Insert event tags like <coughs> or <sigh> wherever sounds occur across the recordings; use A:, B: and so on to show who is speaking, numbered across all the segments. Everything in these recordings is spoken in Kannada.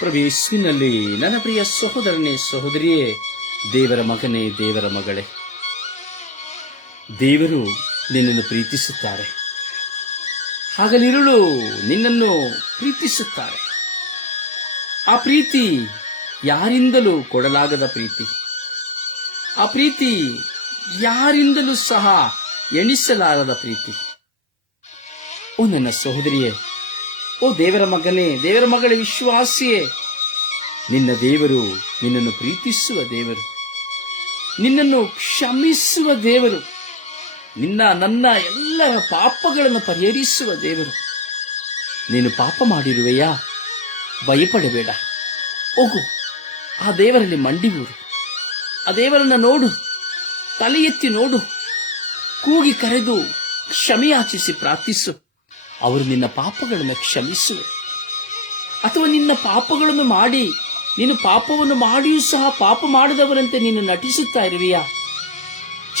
A: ಪ್ರಭು ಯೇಸುವಿನಲ್ಲಿ, ನನ್ನ ಪ್ರಿಯ ಸಹೋದರನೇ ಸಹೋದರಿಯೇ, ದೇವರ ಮಗನೇ, ದೇವರ ಮಗಳೇ. ದೇವರು ನಿನ್ನನ್ನು ಪ್ರೀತಿಸುತ್ತಾರೆ. ಹಾಗಲಿರುಳು ನಿನ್ನನ್ನು ಪ್ರೀತಿಸುತ್ತಾರೆ. ಆ ಪ್ರೀತಿ ಯಾರಿಂದಲೂ ಕೊಡಲಾಗದ ಪ್ರೀತಿ. ಆ ಪ್ರೀತಿ ಯಾರಿಂದಲೂ ಸಹ ಎಣಿಸಲಾರದ ಪ್ರೀತಿ. ಓ ನನ್ನ ಸಹೋದರಿಯೇ ಓ ದೇವರ ಮಗನೇ, ದೇವರ ಮಗಳ ವಿಶ್ವಾಸಿಯೇ, ನಿನ್ನ ದೇವರು ನಿನ್ನನ್ನು ಪ್ರೀತಿಸುವ ದೇವರು, ನಿನ್ನನ್ನು ಕ್ಷಮಿಸುವ ದೇವರು, ನಿನ್ನ, ನನ್ನ ಎಲ್ಲ ಪಾಪಗಳನ್ನು ಪರಿಹರಿಸುವ ದೇವರು. ನೀನು ಪಾಪ ಮಾಡಿರುವೆಯಾ? ಭಯಪಡಬೇಡ. ಹೋಗು, ಆ ದೇವರಲ್ಲಿ ಮಂಡಿಬೋದು ಆ ದೇವರನ್ನು ನೋಡು ತಲೆ ಎತ್ತಿ ನೋಡು, ಕೂಗಿ ಕರೆದು ಕ್ಷಮೆಯಾಚಿಸಿ ಪ್ರಾರ್ಥಿಸು. ಅವರು ನಿನ್ನ ಪಾಪಗಳನ್ನು ಕ್ಷಮಿಸುವೆ. ಅಥವಾ ನಿನ್ನ ಪಾಪಗಳನ್ನು ಮಾಡಿ, ನೀನು ಪಾಪವನ್ನು ಮಾಡಿಯೂ ಸಹ ಪಾಪ ಮಾಡದವರಂತೆ ನೀನು ನಟಿಸುತ್ತಾ ಇರುವೆಯಾ?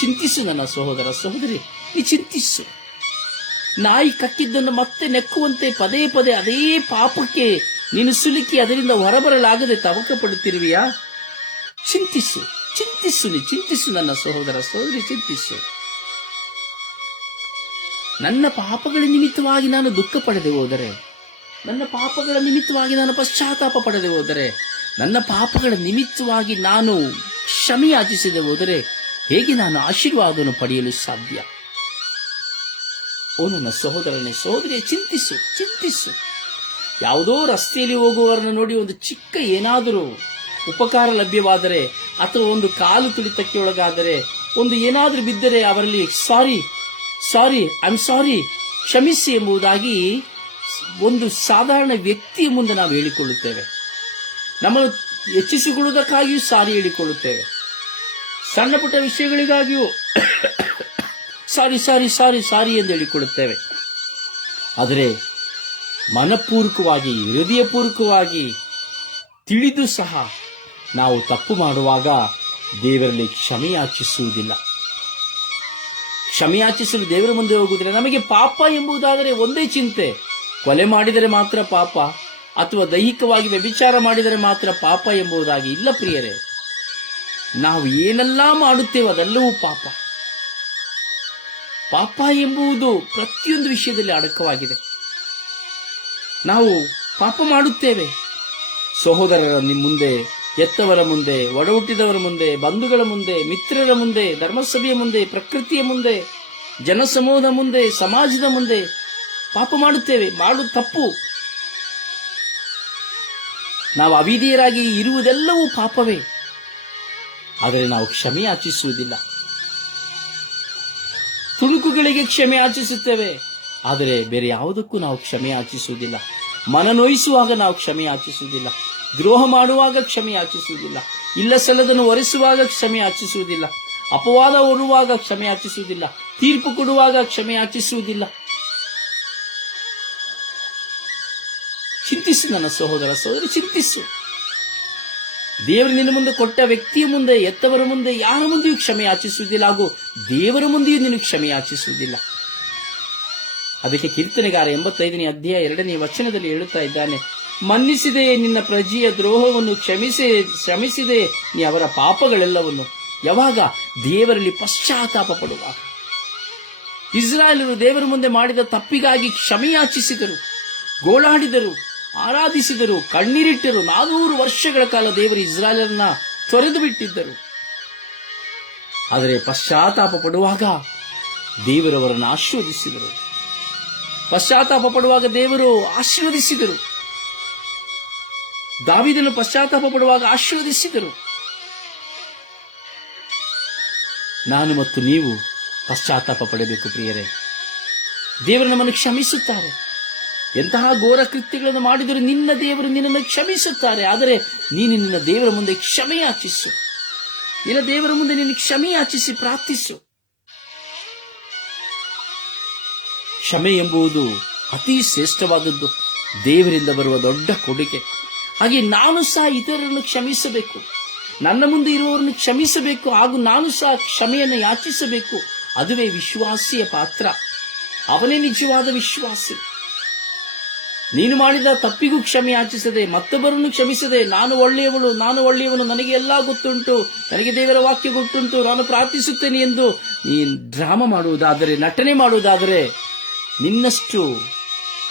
A: ಚಿಂತಿಸು ನನ್ನ ಸಹೋದರ ಸಹೋದರಿ, ನೀ ಚಿಂತಿಸು. ನಾಯಿ ಕಕ್ಕಿದ್ದನ್ನು ಮತ್ತೆ ನೆಕ್ಕುವಂತೆ ಪದೇ ಪದೇ ಅದೇ ಪಾಪಕ್ಕೆ ನೀನು ಸುಲುಕಿ ಅದರಿಂದ ಹೊರಬರಲಾಗದೆ ತವಕ ಪಡುತ್ತಿರುವೆಯಾ ಚಿಂತಿಸು ಚಿಂತಿಸು ನೀ, ಚಿಂತಿಸು ನನ್ನ ಸಹೋದರ ಸಹೋದರಿ, ಚಿಂತಿಸು. ನನ್ನ ಪಾಪಗಳ ನಿಮಿತ್ತವಾಗಿ ನಾನು ದುಃಖ ಪಡೆದೆ ಹೋದರೆ, ನನ್ನ ಪಾಪಗಳ ನಿಮಿತ್ತವಾಗಿ ನಾನು ಪಶ್ಚಾತ್ತಾಪ ಪಡೆದೆ ಹೋದರೆ, ನನ್ನ ಪಾಪಗಳ ನಿಮಿತ್ತವಾಗಿ ನಾನು ಕ್ಷಮೆಯಾಚಿಸದೆ ಹೋದರೆ ಹೇಗೆ ನಾನು ಆಶೀರ್ವಾದವನ್ನು ಪಡೆಯಲು ಸಾಧ್ಯ? ಓ ನನ್ನ ಸಹೋದರನೇ, ಸಹೋದರಿಯ, ಚಿಂತಿಸು ಚಿಂತಿಸು. ಯಾವುದೋ ರಸ್ತೆಯಲ್ಲಿ ಹೋಗುವವರನ್ನು ನೋಡಿ ಒಂದು ಚಿಕ್ಕ ಏನಾದರೂ ಉಪಕಾರ ಲಭ್ಯವಾದರೆ, ಅಥವಾ ಒಂದು ಕಾಲು ತುಳಿತಕ್ಕೆ ಒಳಗಾದರೆ, ಒಂದು ಏನಾದರೂ ಬಿದ್ದರೆ ಅವರಲ್ಲಿ, ಸಾರಿ ಸಾರಿ ಐ ಸಾರಿ ಕ್ಷಮಿಸಿ ಎಂಬುದಾಗಿ ಒಂದು ಸಾಧಾರಣ ವ್ಯಕ್ತಿಯ ಮುಂದೆ ನಾವು ಹೇಳಿಕೊಳ್ಳುತ್ತೇವೆ. ನಮ್ಮನ್ನು ಹೆಚ್ಚಿಸಿಕೊಳ್ಳುವುದಕ್ಕಾಗಿಯೂ ಸಾರಿ ಹೇಳಿಕೊಳ್ಳುತ್ತೇವೆ. ಸಣ್ಣ ಪುಟ್ಟ ವಿಷಯಗಳಿಗಾಗಿಯೂ <coughs> ಸಾರಿ ಸಾರಿ ಸಾರಿ ಸಾರಿ ಎಂದು ಹೇಳಿಕೊಳ್ಳುತ್ತೇವೆ. ಆದರೆ ಮನಪೂರ್ವಕವಾಗಿ, ಹೃದಯಪೂರ್ವಕವಾಗಿ ತಿಳಿದು ಸಹ ನಾವು ತಪ್ಪು ಮಾಡುವಾಗ ದೇವರಲ್ಲಿ ಕ್ಷಮೆಯಾಚಿಸುವುದಿಲ್ಲ. ಕ್ಷಮೆಯಾಚಿಸಲು ದೇವರ ಮುಂದೆ ಹೋಗುವುದಿಲ್ಲ. ನಮಗೆ ಪಾಪ ಎಂಬುದಾದರೆ ಒಂದೇ ಚಿಂತೆ. ಕೊಲೆ ಮಾಡಿದರೆ ಮಾತ್ರ ಪಾಪ, ಅಥವಾ ದೈಹಿಕವಾಗಿ ವ್ಯಭಿಚಾರ ಮಾಡಿದರೆ ಮಾತ್ರ ಪಾಪ ಎಂಬುದಾಗಿ. ಇಲ್ಲ ಪ್ರಿಯರೇ, ನಾವು ಏನೆಲ್ಲ ಮಾಡುತ್ತೇವೆ ಅದೆಲ್ಲವೂ ಪಾಪ. ಪಾಪ ಎಂಬುದು ಪ್ರತಿಯೊಂದು ವಿಷಯದಲ್ಲಿ ಅಡಕವಾಗಿದೆ. ನಾವು ಪಾಪ ಮಾಡುತ್ತೇವೆ. ಸಹೋದರರ ನಿಮ್ಮ ಮುಂದೆ ಎತ್ತವರ ಮುಂದೆ, ಒಡಹುಟ್ಟಿದವರ ಮುಂದೆ, ಬಂಧುಗಳ ಮುಂದೆ, ಮಿತ್ರರ ಮುಂದೆ, ಧರ್ಮಸಭೆಯ ಮುಂದೆ, ಪ್ರಕೃತಿಯ ಮುಂದೆ, ಜನಸಮೂಹದ ಮುಂದೆ, ಸಮಾಜದ ಮುಂದೆ ಪಾಪ ಮಾಡುತ್ತೇವೆ. ಮಾಡು ತಪ್ಪು. ನಾವು ಅವಿಧೇಯರಾಗಿ ಇರುವುದೆಲ್ಲವೂ ಪಾಪವೇ. ಆದರೆ ನಾವು ಕ್ಷಮೆ ಆಚಿಸುವುದಿಲ್ಲ ತುಣುಕುಗಳಿಗೆ ಕ್ಷಮೆ ಯಾಚಿಸುತ್ತೇವೆ. ಆದರೆ ಬೇರೆ ಯಾವುದಕ್ಕೂ ನಾವು ಕ್ಷಮೆ ಯಾಚಿಸುವುದಿಲ್ಲ. ಮನನೋಯಿಸುವಾಗ ನಾವು ಕ್ಷಮೆ ಯಾಚಿಸುವುದಿಲ್ಲ. ದ್ರೋಹ ಮಾಡುವಾಗ ಕ್ಷಮೆ ಯಾಚಿಸುವುದಿಲ್ಲ. ಇಲ್ಲ ಸಲ್ಲದನ್ನು ಒರೆಸುವಾಗ ಕ್ಷಮೆ ಯಾಚಿಸುವುದಿಲ್ಲ. ಅಪವಾದ ಹೊರುವಾಗ ಕ್ಷಮೆ ಯಾಚಿಸುವುದಿಲ್ಲ. ತೀರ್ಪು ಕೊಡುವಾಗ ಕ್ಷಮೆ ಯಾಚಿಸುವುದಿಲ್ಲ. ಚಿಂತಿಸು ನನ್ನ ಸಹೋದರ ಸಹೋದರಿ, ಚಿಂತಿಸು. ದೇವರು ನಿನ್ನ ಮುಂದೆ ಕೊಟ್ಟ ವ್ಯಕ್ತಿಯ ಮುಂದೆ, ಎತ್ತವರ ಮುಂದೆ ಯಾರ ಮುಂದೆಯೂ ಕ್ಷಮೆ ಯಾಚಿಸುವುದಿಲ್ಲ. ಹಾಗೂ ದೇವರ ಮುಂದೆಯೂ ನಿನಗೆ ಕ್ಷಮೆ ಯಾಚಿಸುವುದಿಲ್ಲ. ಅದಕ್ಕೆ ಕೀರ್ತನೆಗಾರ ಎಂಬತ್ತೈದನೇ ಅಧ್ಯಾಯ ಎರಡನೇ ವಚನದಲ್ಲಿ ಹೇಳುತ್ತಾ ಇದ್ದಾನೆ ಮನ್ನಿಸಿದೆ ನಿನ್ನ ಪ್ರಜೆಯ ದ್ರೋಹವನ್ನು ಕ್ಷಮಿಸಿ ಶ್ರಮಿಸಿದೆ ನೀ ಅವರ ಪಾಪಗಳೆಲ್ಲವನ್ನು. ಯಾವಾಗ? ದೇವರಲ್ಲಿ ಪಶ್ಚಾತ್ತಾಪ ಪಡುವಾಗ. ಇಸ್ರಾಯೇಲರು ದೇವರ ಮುಂದೆ ಮಾಡಿದ ತಪ್ಪಿಗಾಗಿ ಕ್ಷಮೆಯಾಚಿಸಿದರು, ಗೋಳಾಡಿದರು, ಆರಾಧಿಸಿದರು, ಕಣ್ಣೀರಿಟ್ಟರು. ನಾನೂರು ವರ್ಷಗಳ ಕಾಲ ದೇವರು ಇಸ್ರಾಯೇಲರನ್ನ ತೊರೆದು ಬಿಟ್ಟಿದ್ದರು ಆದರೆ ಪಶ್ಚಾತ್ತಾಪ ಪಡುವಾಗ ದೇವರವರನ್ನು ಆಶೀರ್ವದಿಸಿದರು. ಪಶ್ಚಾತ್ತಾಪ ಪಡುವಾಗ ದೇವರು ಆಶೀರ್ವದಿಸಿದರು. ದಾವಿದನು ಪಶ್ಚಾತ್ತಾಪ ಪಡುವಾಗ ಆಶೀರ್ವದಿಸಿದರು. ನಾನು ಮತ್ತು ನೀವು ಪಶ್ಚಾತ್ತಾಪ ಪಡಬೇಕು ಪ್ರಿಯರೇ. ದೇವರು ನಮ್ಮನ್ನು ಕ್ಷಮಿಸುತ್ತಾರೆ. ಎಂತಹ ಘೋರ ಕೃತ್ಯಗಳನ್ನು ಮಾಡಿದರೂ ನಿನ್ನ ದೇವರು ನಿನ್ನನ್ನು ಕ್ಷಮಿಸುತ್ತಾರೆ. ಆದರೆ ನೀನು ನಿನ್ನ ದೇವರ ಮುಂದೆ ಕ್ಷಮೆಯಾಚಿಸು. ಇಲ್ಲ ದೇವರ ಮುಂದೆ ನೀನು ಕ್ಷಮೆಯಾಚಿಸಿ ಪ್ರಾರ್ಥಿಸು. ಕ್ಷಮೆ ಎಂಬುದು ಅತಿ ಶ್ರೇಷ್ಠವಾದದ್ದು. ದೇವರಿಂದ ಬರುವ ದೊಡ್ಡ ಕೊಡುಗೆ. ಹಾಗೆ ನಾನು ಸಹ ಇತರರನ್ನು ಕ್ಷಮಿಸಬೇಕು. ನನ್ನ ಮುಂದೆ ಇರುವವರನ್ನು ಕ್ಷಮಿಸಬೇಕು ಹಾಗೂ ನಾನು ಸಹ ಕ್ಷಮೆಯನ್ನು ಯಾಚಿಸಬೇಕು. ಅದುವೇ ವಿಶ್ವಾಸಿಯ ಪಾತ್ರ. ಅವನೇ ನಿಜವಾದ ವಿಶ್ವಾಸಿ. ನೀನು ಮಾಡಿದ ತಪ್ಪಿಗೂ ಕ್ಷಮೆ ಯಾಚಿಸದೆ ಮತ್ತೊಬ್ಬರನ್ನು ಕ್ಷಮಿಸದೆ ನಾನು ಒಳ್ಳೆಯವಳು, ನಾನು ಒಳ್ಳೆಯವನು, ನನಗೆ ಎಲ್ಲ ಗೊತ್ತುಂಟು, ನನಗೆ ದೇವರ ವಾಕ್ಯ ಗೊತ್ತುಂಟು, ನಾನು ಪ್ರಾರ್ಥಿಸುತ್ತೇನೆ ಎಂದು ನೀನು ಡ್ರಾಮಾ ಮಾಡುವುದಾದರೆ, ನಟನೆ ಮಾಡುವುದಾದರೆ ನಿನ್ನಷ್ಟು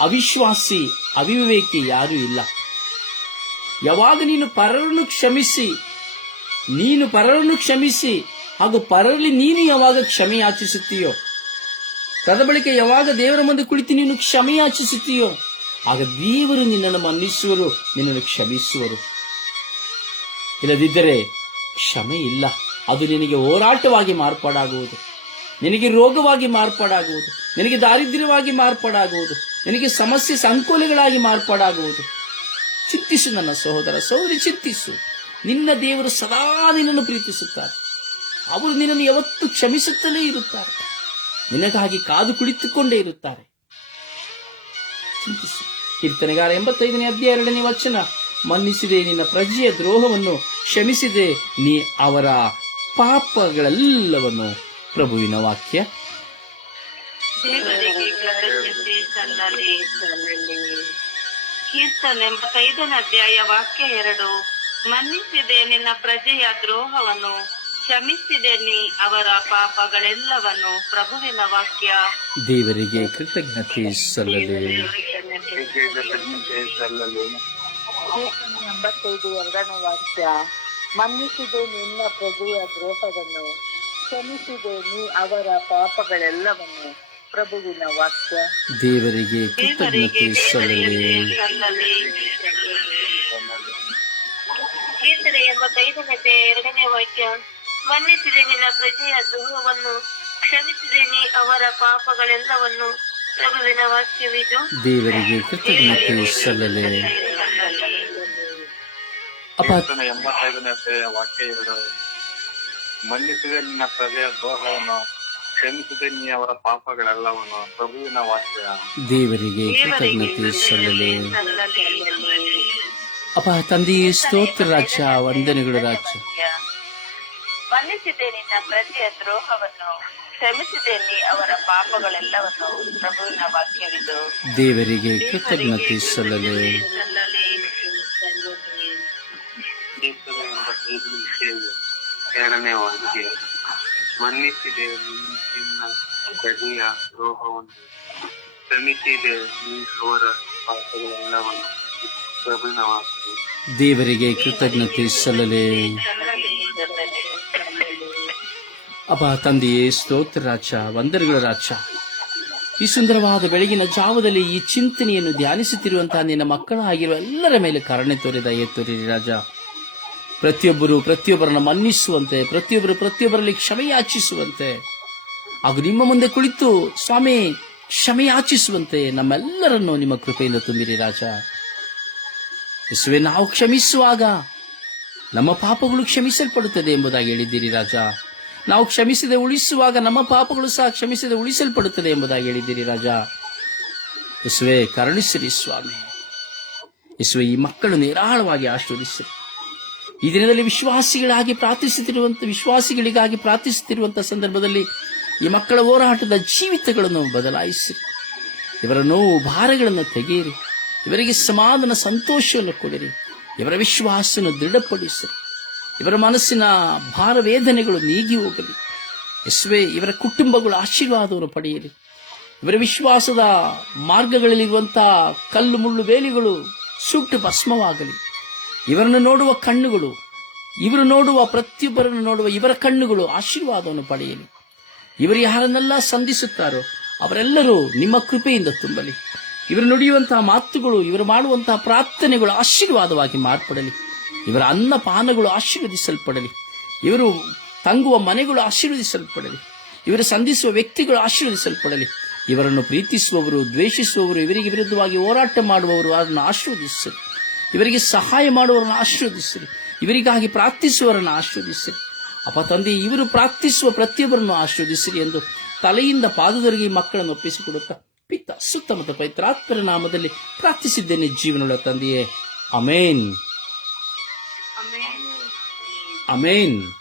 A: ಅವಿಶ್ವಾಸಿ, ಅವಿವೇಕಿ ಯಾರೂ ಇಲ್ಲ. ಯಾವಾಗ ನೀನು ಪರರನ್ನು ಕ್ಷಮಿಸಿ, ನೀನು ಪರರನ್ನು ಕ್ಷಮಿಸಿ, ಹಾಗೂ ಪರರಲ್ಲಿ ನೀನು ಯಾವಾಗ ಕ್ಷಮೆ ಯಾಚಿಸುತ್ತೀಯೋ, ಕದ ಬಳಿಕ ಯಾವಾಗ ದೇವರ ಮುಂದೆ ಕುಳಿತು ನೀನು ಕ್ಷಮೆ ಯಾಚಿಸುತ್ತೀಯೋ, ಆಗ ದೇವರು ನಿನ್ನನ್ನು ಮನ್ನಿಸುವರು, ನಿನ್ನನ್ನು ಕ್ಷಮಿಸುವರು. ಇಲ್ಲದಿದ್ದರೆ ಕ್ಷಮೆ ಇಲ್ಲ. ಅದು ನಿನಗೆ ಹೋರಾಟವಾಗಿ ಮಾರ್ಪಾಡಾಗುವುದು. ನಿನಗೆ ರೋಗವಾಗಿ ಮಾರ್ಪಾಡಾಗುವುದು. ನಿನಗೆ ದಾರಿದ್ರ್ಯವಾಗಿ ಮಾರ್ಪಾಡಾಗುವುದು. ನಿನಗೆ ಸಮಸ್ಯೆ, ಸಂಕೋಲೆಗಳಾಗಿ ಮಾರ್ಪಾಡಾಗುವುದು. ಚಿಂತಿಸು ನನ್ನ ಸಹೋದರ, ಸಹೋದರಿ ಚಿಂತಿಸು ನಿನ್ನ ದೇವರು ಸದಾ ನಿನ್ನನ್ನು ಪ್ರೀತಿಸುತ್ತಾರೆ. ಅವರು ನಿನ್ನನ್ನು ಯಾವತ್ತೂ ಕ್ಷಮಿಸುತ್ತಲೇ ಇರುತ್ತಾರೆ. ನಿನಗಾಗಿ ಕಾದು ಕುಳಿತುಕೊಂಡೇ ಇರುತ್ತಾರೆ. ಚಿಂತಿಸು. ಕೀರ್ತನೆಗಾರ ಎಂಬತ್ತೈದನೇ ಅಧ್ಯಾಯ ಎರಡನೇ ವಚನ, ಮನ್ನಿಸಿದೆ ನಿನ್ನ ಪ್ರಜೆಯ ದ್ರೋಹವನ್ನು, ಕ್ಷಮಿಸಿದೆ ನೀ ಅವರ ಪಾಪಗಳೆಲ್ಲವನ್ನು ಪ್ರಭುವಿನ ವಾಕ್ಯ.
B: ದೇವರಿಗೆ ಕೃತಜ್ಞತೆ ಸಲ್ಲಲಿ ಕೀರ್ತನೆ ಎಂಬತ್ತೈದನೇ ಅಧ್ಯಾಯ ವಾಕ್ಯ ಎರಡು. ಮನ್ನಿಸಿದೆ ನಿನ್ನ ಪ್ರಜೆಯ ದ್ರೋಹವನ್ನು ಕ್ಷಮಿಸಿದೆ ನೀ ಅವರ ಪಾಪಗಳೆಲ್ಲವನ್ನು ಪ್ರಭುವಿನ ವಾಕ್ಯ.
A: ದೇವರಿಗೆ ಕೃತಜ್ಞತೆ ಸಲ್ಲದೆ
C: ಕೀರ್ತನೆ ಎಂಬತ್ತೈದು ಎರಡನೇ ವಾಕ್ಯ. ಮನ್ನಿಸಿದೆ ನಿನ್ನ ಪ್ರಜೆಯ ದ್ರೋಹವನ್ನು ಕ್ಷಮಿಸಿದೆ ನೀ ಅವರ ಪಾಪಗಳೆಲ್ಲವನ್ನು ಪ್ರಭುವಿನ ವಾಕ್ಯ
A: ದೇವರಿಗೆ ಕೃತಜ್ಞತೆ
B: ಸಲ್ಲಲಿ ಕೀರ್ತನೆ ಎಂಬತ್ತೈದನೇ ಎರಡನೇ ವಾಕ್ಯ ಮನ್ನಿಸಿದೆ ನಿನ್ನ ಪ್ರಜೆಯ ದುಃಖವನ್ನು ಕ್ಷಮಿಸಿದೆ ನೀ ಅವರ ಪಾಪಗಳೆಲ್ಲವನ್ನು. ಪ್ರಭುವಿನ ವಾಕ್ಯವಿದು
A: ದೇವರಿಗೆ ಕೃತಜ್ಞತೆ ಸಲ್ಲಲಿ
D: ಕೀರ್ತನೆ ಎಂಬತ್ತೈದನೇ ವಾಕ್ಯ ಎರಡು ಮನ್ನಿಸಿದೆ ನಿನ್ನ ಪ್ರಜೆಯ ದ್ರೋಹವನ್ನು ಕ್ಷಮಿಸಿದೆ ನೀ ಅವರ ಪಾಪಗಳೆಲ್ಲವನ್ನು ಪ್ರಭುವಿನ ವಾಕ್ಯ.
A: ದೇವರಿಗೆ ಕೃತಜ್ಞತೆ ಸಲ್ಲಲೆ. ಅಪ್ಪ ತಂದೆಯೇ ಸ್ತೋತ್ರ ರಾಜ್ಯ ವಂದನೆಗಳು ರಾಜ್ಯ.
B: ಮನ್ನಿಸಿದೆ ನಿನ್ನ ಪ್ರತಿಯ ದ್ರೋಹವನ್ನು. ಕ್ಷಮಿಸಿದೆ ನೀ ಅವರ ಪಾಪಗಳೆಲ್ಲವನ್ನು ಪ್ರಭುವಿನ ವಾಕ್ಯವಿದು.
A: ದೇವರಿಗೆ ಕೃತಜ್ಞತೆ ಸಲ್ಲಲೆ.
D: ಎರಡನೇ ವಾಕ್ಯ. ಮನ್ನಿಸಿದೆ. ನಿನ್ನ ಪ್ರಜೆಯ ರೋಗವನ್ನು ಕ್ಷಮಿಸಿದೆ ಅವರ ಪಾಪಗಳೆಲ್ಲವನ್ನು ಪ್ರಭುವಿನ
A: ದೇವರಿಗೆ ಕೃತಜ್ಞತೆ ಸಲ್ಲಲೆ. ಅಪ್ಪ ತಂದೆಯೇ, ಸ್ತೋತ್ರ ರಾಜ, ವಂದನೆಗಳ ರಾಜ. ಈ ಸುಂದರವಾದ ಬೆಳಗಿನ ಜಾವದಲ್ಲಿ ಈ ಚಿಂತನೆಯನ್ನು ಧ್ಯಾನಿಸುತ್ತಿರುವಂತಹ ನಿನ್ನ ಮಕ್ಕಳಾಗಿರುವ ಎಲ್ಲರ ಮೇಲೆ ಕಾರಣ ತೋರಿದ ಏ ರಾಜ. ಪ್ರತಿಯೊಬ್ಬರು ಪ್ರತಿಯೊಬ್ಬರನ್ನು ಮನ್ನಿಸುವಂತೆ, ಪ್ರತಿಯೊಬ್ಬರು ಪ್ರತಿಯೊಬ್ಬರಲ್ಲಿ ಕ್ಷಮೆ ಯಾಚಿಸುವಂತೆ ಹಾಗೂ ನಿಮ್ಮ ಮುಂದೆ ಕುಳಿತು ಸ್ವಾಮಿ ಕ್ಷಮೆ ಯಾಚಿಸುವಂತೆ ನಮ್ಮೆಲ್ಲರನ್ನು ನಿಮ್ಮ ಕೃಪೆಯಿಂದ ತುಂಬಿರಿ ರಾಜ. ಯೇಸುವೆ, ನಾವು ಕ್ಷಮಿಸುವಾಗ ನಮ್ಮ ಪಾಪಗಳು ಕ್ಷಮಿಸಲ್ಪಡುತ್ತದೆ ಎಂಬುದಾಗಿ ಹೇಳಿದ್ದೀರಿ ರಾಜ. ನಾವು ಕ್ಷಮಿಸದೆ ಉಳಿಸುವಾಗ ನಮ್ಮ ಪಾಪಗಳು ಸಹ ಕ್ಷಮಿಸದೆ ಉಳಿಸಲ್ಪಡುತ್ತದೆ ಎಂಬುದಾಗಿ ಹೇಳಿದ್ದೀರಿ ರಾಜ. ಯೇಸುವೆ, ಕರುಣಿಸಿರಿ ಸ್ವಾಮಿ. ಯೇಸುವೆ, ಈ ಮಕ್ಕಳು ನಿರಾಳವಾಗಿ ಆಶೀರ್ವದಿಸಿರಿ. ಈ ದಿನದಲ್ಲಿ ವಿಶ್ವಾಸಿಗಳಾಗಿ ಪ್ರಾರ್ಥಿಸುತ್ತಿರುವಂತ, ವಿಶ್ವಾಸಿಗಳಿಗಾಗಿ ಪ್ರಾರ್ಥಿಸುತ್ತಿರುವಂತಹ ಸಂದರ್ಭದಲ್ಲಿ ಈ ಮಕ್ಕಳ ಹೋರಾಟದ ಜೀವಿತಗಳನ್ನು ಬದಲಾಯಿಸಿರಿ ಇವರ ನೋವು ಭಾರಗಳನ್ನು ತೆಗೆಯಿರಿ. ಇವರಿಗೆ ಸಮಾಧಾನ ಸಂತೋಷವನ್ನು ಕೊಡಿರಿ. ಇವರ ವಿಶ್ವಾಸವನ್ನು ದೃಢಪಡಿಸಿರಿ. ಇವರ ಮನಸ್ಸಿನ ಭಾರ ವೇದನೆಗಳು ನೀಗಿ ಹೋಗಲಿ. ಯಸ್ವೇ, ಇವರ ಕುಟುಂಬಗಳು ಆಶೀರ್ವಾದವನ್ನು ಪಡೆಯಿರಿ. ಇವರ ವಿಶ್ವಾಸದ ಮಾರ್ಗಗಳಲ್ಲಿರುವಂತಹ ಕಲ್ಲು, ಮುಳ್ಳು, ಬೇಲಿಗಳು ಸೂಕ್ತ ಭಸ್ಮವಾಗಲಿ. ಇವರನ್ನು ನೋಡುವ ಕಣ್ಣುಗಳು, ಇವರು ನೋಡುವ ಪ್ರತಿಯೊಬ್ಬರನ್ನು ನೋಡುವ ಇವರ ಕಣ್ಣುಗಳು ಆಶೀರ್ವಾದವನ್ನು ಪಡೆಯಲಿ. ಇವರು ಯಾರನ್ನೆಲ್ಲ ಸಂಧಿಸುತ್ತಾರೋ ಅವರೆಲ್ಲರೂ ನಿಮ್ಮ ಕೃಪೆಯಿಂದ ತುಂಬಲಿ. ಇವರು ನುಡಿಯುವಂತಹ ಮಾತುಗಳು, ಇವರು ಮಾಡುವಂತಹ ಪ್ರಾರ್ಥನೆಗಳು ಆಶೀರ್ವಾದವಾಗಿ ಮಾರ್ಪಡಲಿ. ಇವರ ಅನ್ನಪಾನಗಳು ಆಶೀರ್ವದಿಸಲ್ಪಡಲಿ. ಇವರು ತಂಗುವ ಮನೆಗಳು ಆಶೀರ್ವದಿಸಲ್ಪಡಲಿ. ಇವರು ಸಂಧಿಸುವ ವ್ಯಕ್ತಿಗಳು ಆಶೀರ್ವದಿಸಲ್ಪಡಲಿ. ಇವರನ್ನು ಪ್ರೀತಿಸುವವರು, ದ್ವೇಷಿಸುವವರು, ಇವರಿಗೆ ವಿರುದ್ಧವಾಗಿ ಹೋರಾಟ ಮಾಡುವವರು ಅದನ್ನು ಆಶೀರ್ವದಿಸಲಿ. ಇವರಿಗೆ ಸಹಾಯ ಮಾಡುವವರನ್ನು ಆಶೀರ್ವದಿಸಲಿ. ಇವರಿಗಾಗಿ ಪ್ರಾರ್ಥಿಸುವವರನ್ನು ಆಶೀರ್ವದಿಸಿರಿ ಅಪ್ಪ ತಂದೆ ಇವರು ಪ್ರಾರ್ಥಿಸುವ ಪ್ರತಿಯೊಬ್ಬರನ್ನು ಆಶೀರ್ವದಿಸಿರಿ ಎಂದು ತಲೆಯಿಂದ ಪಾದದವರೆಗೆ ಮಕ್ಕಳನ್ನು ಒಪ್ಪಿಸಿಕೊಡುತ್ತಾ ಪಿತ್ತ ಸುತ್ತಮುತ್ತ ಪವಿತ್ರಾತ್ಮರ ನಾಮದಲ್ಲಿ ಪ್ರಾರ್ಥಿಸಿದ್ದೇನೆ ಜೀವನಗಳ ತಂದೆಯೇ. Amen
B: amen